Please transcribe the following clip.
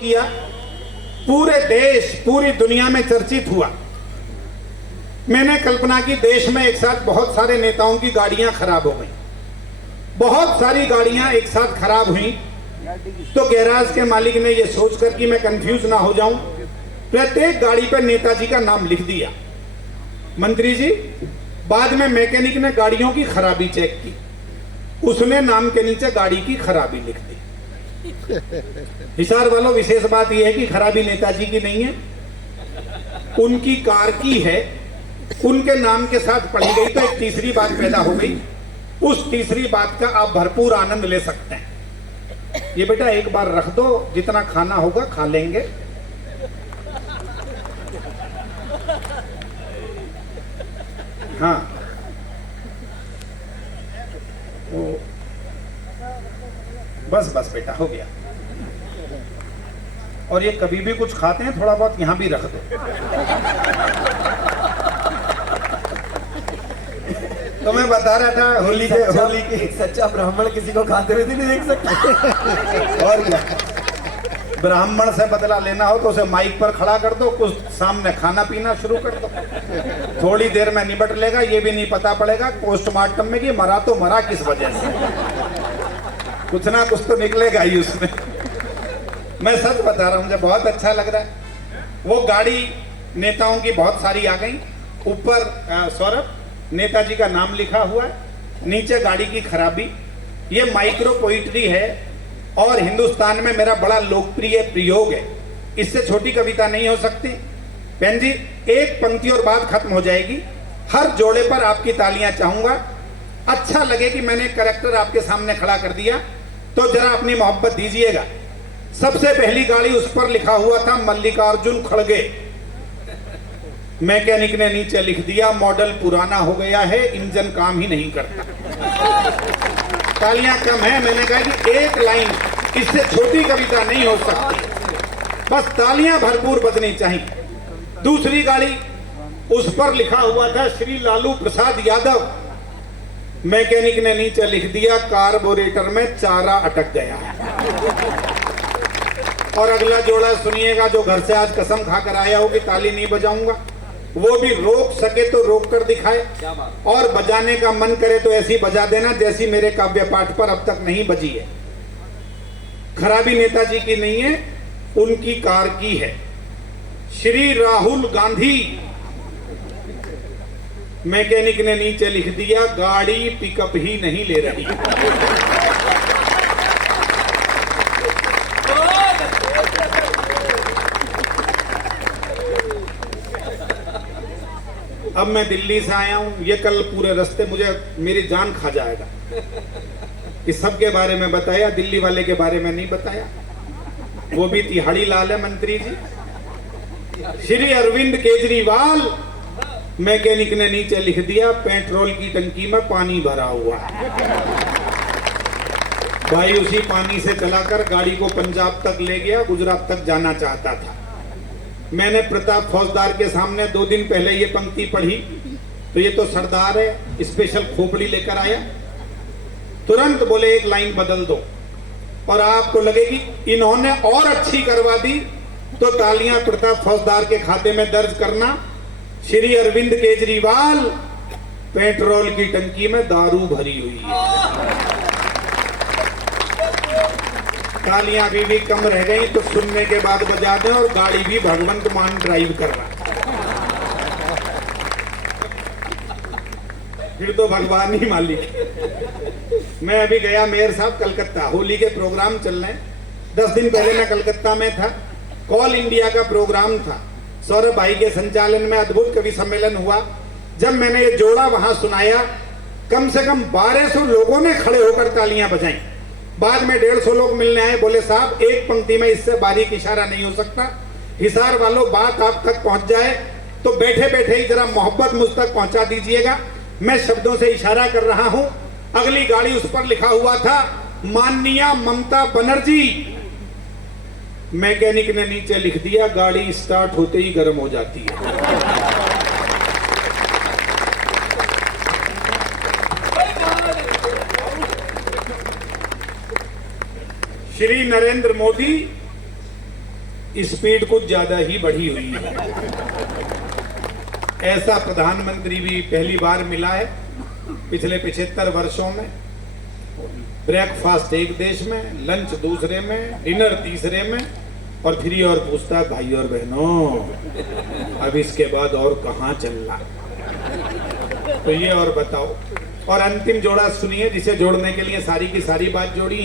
किया, पूरे देश पूरी दुनिया में चर्चित हुआ। मैंने कल्पना की देश में एक साथ बहुत सारे नेताओं की गाड़ियां खराब हो गई, बहुत सारी गाड़ियां एक साथ खराब हुई। तो गैराज के मालिक ने यह सोचकर कि मैं कंफ्यूज ना हो जाऊं, प्रत्येक गाड़ी पर नेताजी का नाम लिख दिया। मंत्री जी, बाद में मैकेनिक ने गाड़ियों की खराबी चेक की, उसने नाम के नीचे गाड़ी की खराबी लिख दी। हिसार वालों, विशेष बात यह है कि खराबी नेताजी की नहीं है, उनकी कार की है, उनके नाम के साथ पढ़ी गई। तो एक तीसरी बात पैदा हो गई, उस तीसरी बात का आप भरपूर आनंद ले सकते हैं। ये बेटा एक बार रख दो, जितना खाना होगा खा लेंगे। हाँ, बस बस बेटा, हो गया। और ये कभी भी कुछ खाते हैं, थोड़ा बहुत यहां भी रख दो। तो मैं बता रहा था होली की एक सच्चा ब्राह्मण किसी को खाते हुए नहीं देख सकते। और क्या, ब्राह्मण से बदला लेना हो तो उसे माइक पर खड़ा कर दो, कुछ सामने खाना पीना शुरू कर दो, थोड़ी देर में निबट लेगा। ये भी नहीं पता पड़ेगा पोस्टमार्टम में कि मरा तो मरा किस वजह से, कुछ ना कुछ तो निकलेगा ही उसमें। मैं सच बता रहा हूं, मुझे बहुत अच्छा लग रहा है। वो गाड़ी नेताओं की बहुत सारी आ गई, ऊपर सौरभ नेताजी का नाम लिखा हुआ है, नीचे गाड़ी की खराबी। ये माइक्रो पोइट्री है और हिंदुस्तान में मेरा बड़ा लोकप्रिय प्रयोग है, इससे छोटी कविता नहीं हो सकती। बहन जी, एक पंक्ति और बात खत्म हो जाएगी। हर जोड़े पर आपकी तालियां चाहूंगा। अच्छा लगे कि मैंने कैरेक्टर आपके सामने खड़ा कर दिया, तो जरा अपनी मोहब्बत दीजिएगा। सबसे पहली गाड़ी, उस पर लिखा हुआ था मल्लिकार्जुन खड़गे। मैकेनिक ने नीचे लिख दिया मॉडल पुराना हो गया है, इंजन काम ही नहीं करता। तालियां कम है, मैंने कहा कि एक लाइन, इससे छोटी कविता नहीं हो सकती, बस तालियां भरपूर बजनी चाहिए। दूसरी गाड़ी, उस पर लिखा हुआ था श्री लालू प्रसाद यादव। मैकेनिक ने नीचे लिख दिया कार्बोरेटर में चारा अटक गया है। और अगला जोड़ा सुनिएगा, जो घर से आज कसम खाकर आया हो कि ताली नहीं बजाऊंगा, वो भी रोक सके तो रोक कर दिखाए, और बजाने का मन करे तो ऐसी बजा देना जैसी मेरे काव्य पाठ पर अब तक नहीं बजी है। खराबी नेताजी की नहीं है, उनकी कार की है। श्री राहुल गांधी। मैकेनिक ने नीचे लिख दिया गाड़ी पिकअप ही नहीं ले रही। अब मैं दिल्ली से आया हूं, ये कल पूरे रास्ते मुझे मेरी जान खा जाएगा कि सबके बारे में बताया, दिल्ली वाले के बारे में नहीं बताया। वो भी तिहाड़ी लाल है मंत्री जी, श्री अरविंद केजरीवाल। मैकेनिक ने नीचे लिख दिया पेट्रोल की टंकी में पानी भरा हुआ है। भाई उसी पानी से चलाकर गाड़ी को पंजाब तक ले गया, गुजरात तक जाना चाहता था। मैंने प्रताप फौजदार के सामने 2 दिन पहले ये पंक्ति पढ़ी, तो ये तो सरदार है, स्पेशल खोपड़ी लेकर आया। तुरंत बोले एक लाइन बदल दो, और आपको लगेगी इन्होंने और अच्छी करवा दी, तो तालियां प्रताप फौजदार के खाते में दर्ज करना। श्री अरविंद केजरीवाल, पेट्रोल की टंकी में दारू भरी हुई है। तालियां अभी भी कम रह गई, तो सुनने के बाद बजा दें। और गाड़ी भी भगवंत मान ड्राइव कर रहा, फिर तो भगवान ही मालिक। मैं अभी गया मेयर साहब कलकत्ता, होली के प्रोग्राम चल रहे हैं। 10 दिन पहले मैं कलकत्ता में था, कॉल इंडिया का प्रोग्राम था। सौरभ भाई के संचालन में अद्भुत कवि सम्मेलन हुआ। जब मैंने ये जोड़ा वहां सुनाया, कम से कम 1200 लोगों ने खड़े होकर तालियां बजाई। बाद में 150 लोग मिलने आए, बोले साहब एक पंक्ति में इससे बारीक इशारा नहीं हो सकता। हिसार वालों, बात आप तक पहुंच जाए तो बैठे बैठे ही जरा मोहब्बत मुझ तक पहुंचा दीजिएगा। मैं शब्दों से इशारा कर रहा हूं। अगली गाड़ी, उस पर लिखा हुआ था माननीय ममता बनर्जी। मैकेनिक ने नीचे लिख दिया गाड़ी स्टार्ट होते ही गर्म हो जाती है। श्री नरेंद्र मोदी, स्पीड कुछ ज्यादा ही बढ़ी हुई है। ऐसा प्रधानमंत्री भी पहली बार मिला है पिछले 75 वर्षों में। ब्रेकफास्ट एक देश में, लंच दूसरे में, डिनर तीसरे में, और फिर ये और पूछता है भाई और बहनों अब इसके बाद और कहाँ चलना। तो ये और बताओ। और अंतिम जोड़ा सुनिए जिसे जोड़ने के लिए सारी की सारी बात जोड़ी।